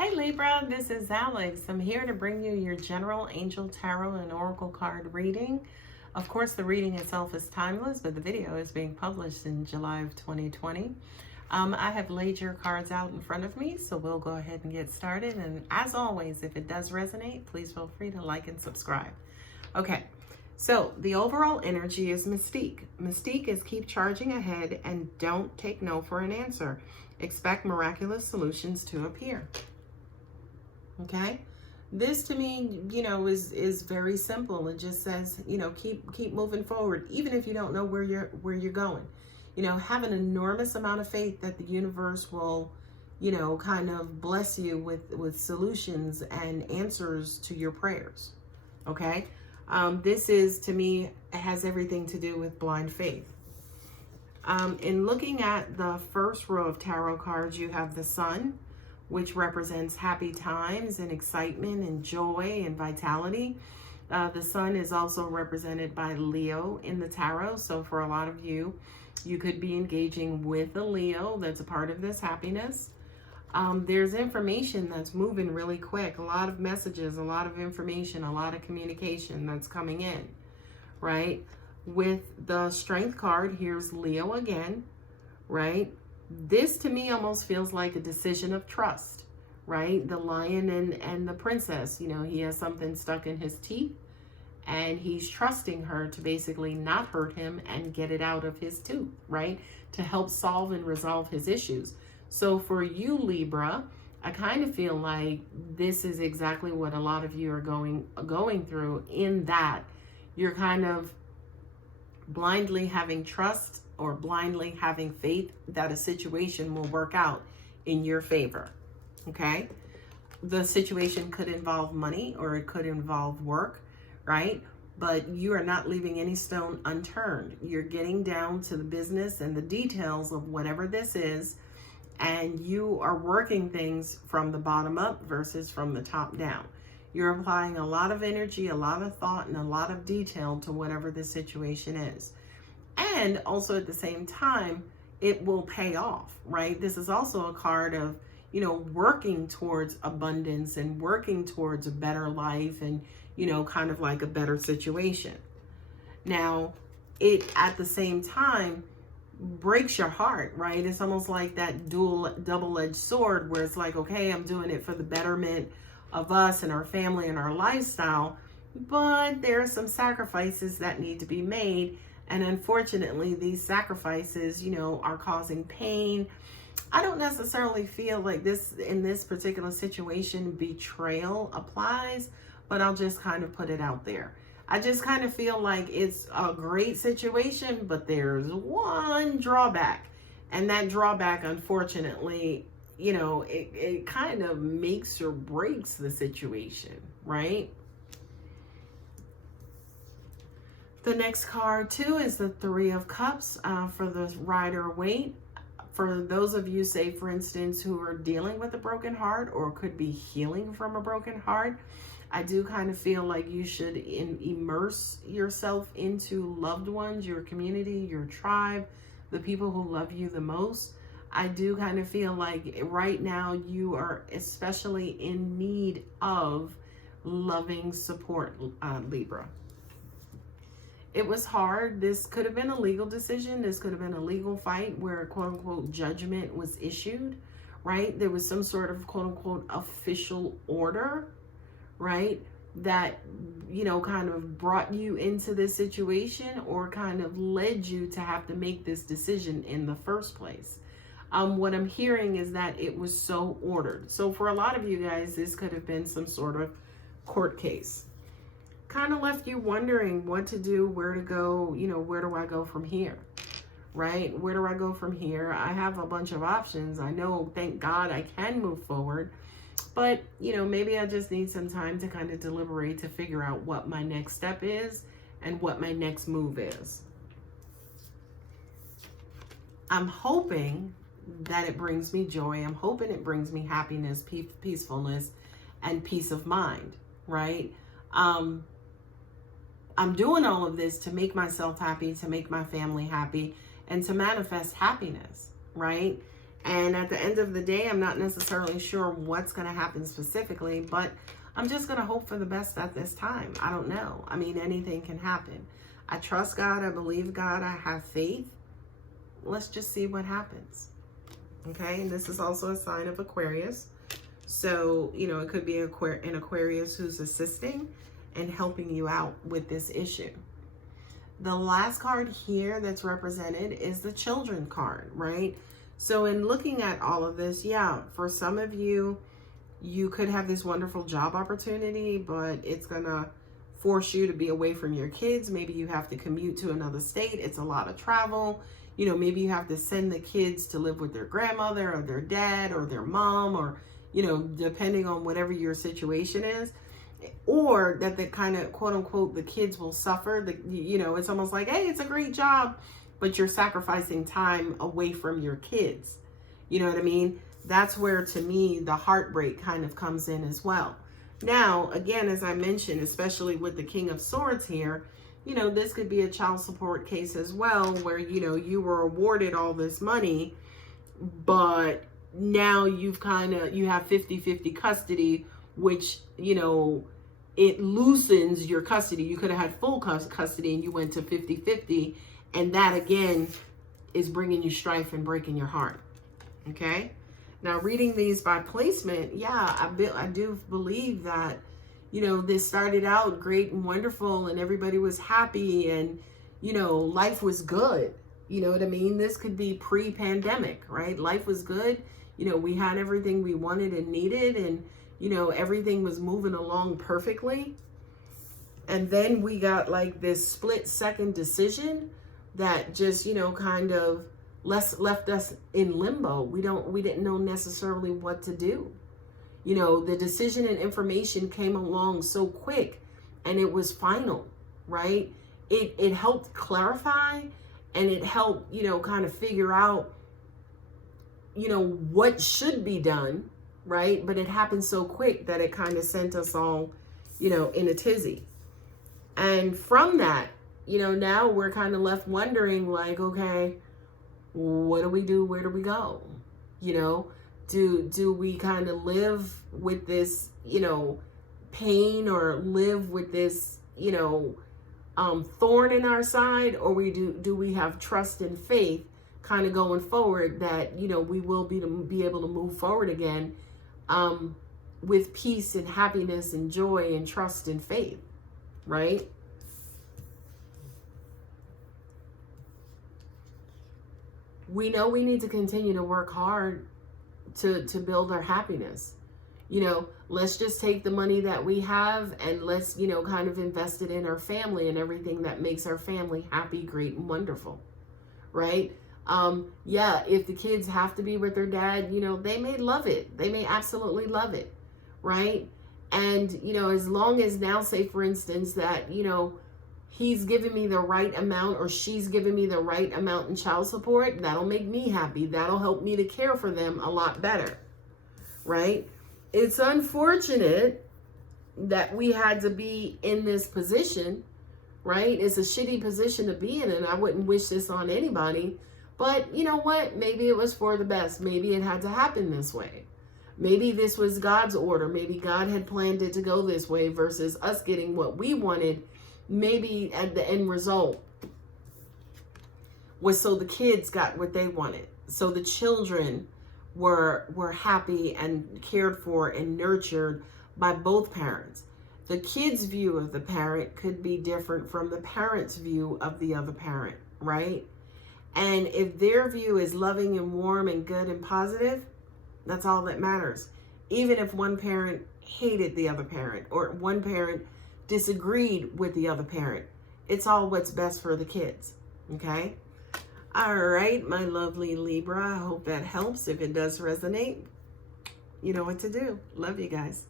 Hey Libra, this is Alex. I'm here to bring you your general angel tarot and oracle card reading. Of course, the reading itself is timeless, but the video is being published in July of 2020. I have laid your cards out in front of me, so we'll go ahead and get started. And as always, if it does resonate, please feel free to like and subscribe. Okay, so the overall energy is Mystique. Mystique is keep charging ahead and don't take no for an answer. Expect miraculous solutions to appear. Okay, this to me, is very simple. It just says, keep moving forward, even if you don't know where you're going. Have an enormous amount of faith that the universe will, kind of bless you with solutions and answers to your prayers. Okay, this is, to me, it has everything to do with blind faith. In looking at the first row of tarot cards, you have the Sun, which represents happy times and excitement and joy and vitality. The Sun is also represented by Leo in the tarot. So for a lot of you, you could be engaging with a Leo that's a part of this happiness. There's information that's moving really quick. A lot of messages, a lot of information, a lot of communication that's coming in, right? With the Strength card, here's Leo again, right? This to me almost feels like a decision of trust, right? The lion and the princess, he has something stuck in his teeth and he's trusting her to basically not hurt him and get it out of his tooth, right? To help solve and resolve his issues. So for you, Libra, I kind of feel like this is exactly what a lot of you are going through, in that you're kind of blindly having trust or blindly having faith that a situation will work out in your favor. Okay, the situation could involve money or it could involve work, right? But you are not leaving any stone unturned. You're getting down to the business and the details of whatever this is, and you are working things from the bottom up versus from the top down. You're applying a lot of energy, a lot of thought, and a lot of detail to whatever the situation is. And also at the same time, it will pay off, right? This is also a card of, working towards abundance and working towards a better life and, kind of like a better situation. Now, it at the same time breaks your heart, right? It's almost like that double-edged sword where it's like, okay, I'm doing it for the betterment of us and our family and our lifestyle, but there are some sacrifices that need to be made. And unfortunately, these sacrifices, are causing pain. I don't necessarily feel like in this particular situation, betrayal applies, but I'll just kind of put it out there. I just kind of feel like it's a great situation, but there's one drawback. And that drawback, unfortunately, it kind of makes or breaks the situation, right? The next card too is the Three of Cups for the Rider-Waite. For those of you, say for instance, who are dealing with a broken heart or could be healing from a broken heart, I do kind of feel like you should immerse yourself into loved ones, your community, your tribe, the people who love you the most. I do kind of feel like right now you are especially in need of loving support, Libra. It was hard. This could have been a legal decision. This could have been a legal fight where quote unquote judgment was issued, right? There was some sort of quote unquote official order, right? That, kind of brought you into this situation or kind of led you to have to make this decision in the first place. What I'm hearing is that it was so ordered. So for a lot of you guys, this could have been some sort of court case. Kind of left you wondering what to do, where to go, where do I go from here, right? Where do I go from here? I have a bunch of options. I know, thank God, I can move forward, but, maybe I just need some time to kind of deliberate to figure out what my next step is and what my next move is. I'm hoping that it brings me joy. I'm hoping it brings me happiness, peacefulness, and peace of mind, right? I'm doing all of this to make myself happy, to make my family happy, and to manifest happiness, right? And at the end of the day, I'm not necessarily sure what's going to happen specifically, but I'm just going to hope for the best at this time. I don't know. I mean, anything can happen. I trust God. I believe God. I have faith. Let's just see what happens. Okay. And this is also a sign of Aquarius. So, you know, it could be an Aquarius who's assisting and helping you out with this issue. The last card here that's represented is the Children card, right? So in looking at all of this, yeah, for some of you, you could have this wonderful job opportunity, but it's going to force you to be away from your kids. Maybe you have to commute to another state. It's a lot of travel. You know, maybe you have to send the kids to live with their grandmother or their dad or their mom, or, you know, depending on whatever your situation is. Or that the kind of quote unquote, the kids will suffer. You know, it's almost like, hey, it's a great job, but you're sacrificing time away from your kids. You know what I mean? That's where, to me, the heartbreak kind of comes in as well. Now, again, as I mentioned, especially with the King of Swords here, you know, this could be a child support case as well, where, you know, you were awarded all this money, but now you have 50-50 custody, which, you know, it loosens your custody. You could have had full custody and you went to 50-50. And that, again, is bringing you strife and breaking your heart. Okay. Now, reading these by placement, yeah, I do believe that, you know, this started out great and wonderful and everybody was happy and, you know, life was good. You know what I mean? This could be pre-pandemic, right? Life was good. You know, we had everything we wanted and needed, and, you know, everything was moving along perfectly. And then we got like this split-second decision that just, you know, kind of left us in limbo. We didn't know necessarily what to do. You know, the decision and information came along so quick and it was final, right? It helped clarify and it helped, you know, kind of figure out, you know, what should be done, right? But it happened so quick that it kind of sent us all, you know, in a tizzy. And from that, you know, now we're kind of left wondering, like, okay, what do we do? Where do we go? You know, do we kind of live with this, you know, pain, or live with this, you know, thorn in our side, or do we have trust and faith kind of going forward that, you know, we will be able to move forward again with peace and happiness and joy and trust and faith, right? We know we need to continue to work hard to build our happiness. You know, let's just take the money that we have and let's, you know, kind of invest it in our family and everything that makes our family happy, great, and wonderful, right? Yeah, if the kids have to be with their dad, you know, they may love it. They may absolutely love it, right? And, you know, as long as now, say, for instance, that, you know, he's giving me the right amount or she's giving me the right amount in child support, that'll make me happy. That'll help me to care for them a lot better, right? It's unfortunate that we had to be in this position, right? It's a shitty position to be in, and I wouldn't wish this on anybody. But you know what? Maybe it was for the best. Maybe it had to happen this way. Maybe this was God's order. Maybe God had planned it to go this way versus us getting what we wanted. Maybe at the end result was so the kids got what they wanted. So the children were happy and cared for and nurtured by both parents. The kid's view of the parent could be different from the parent's view of the other parent, right? And if their view is loving and warm and good and positive, that's all that matters. Even if one parent hated the other parent or one parent disagreed with the other parent, it's all what's best for the kids, okay? All right, my lovely Libra, I hope that helps. If it does resonate, you know what to do. Love you guys.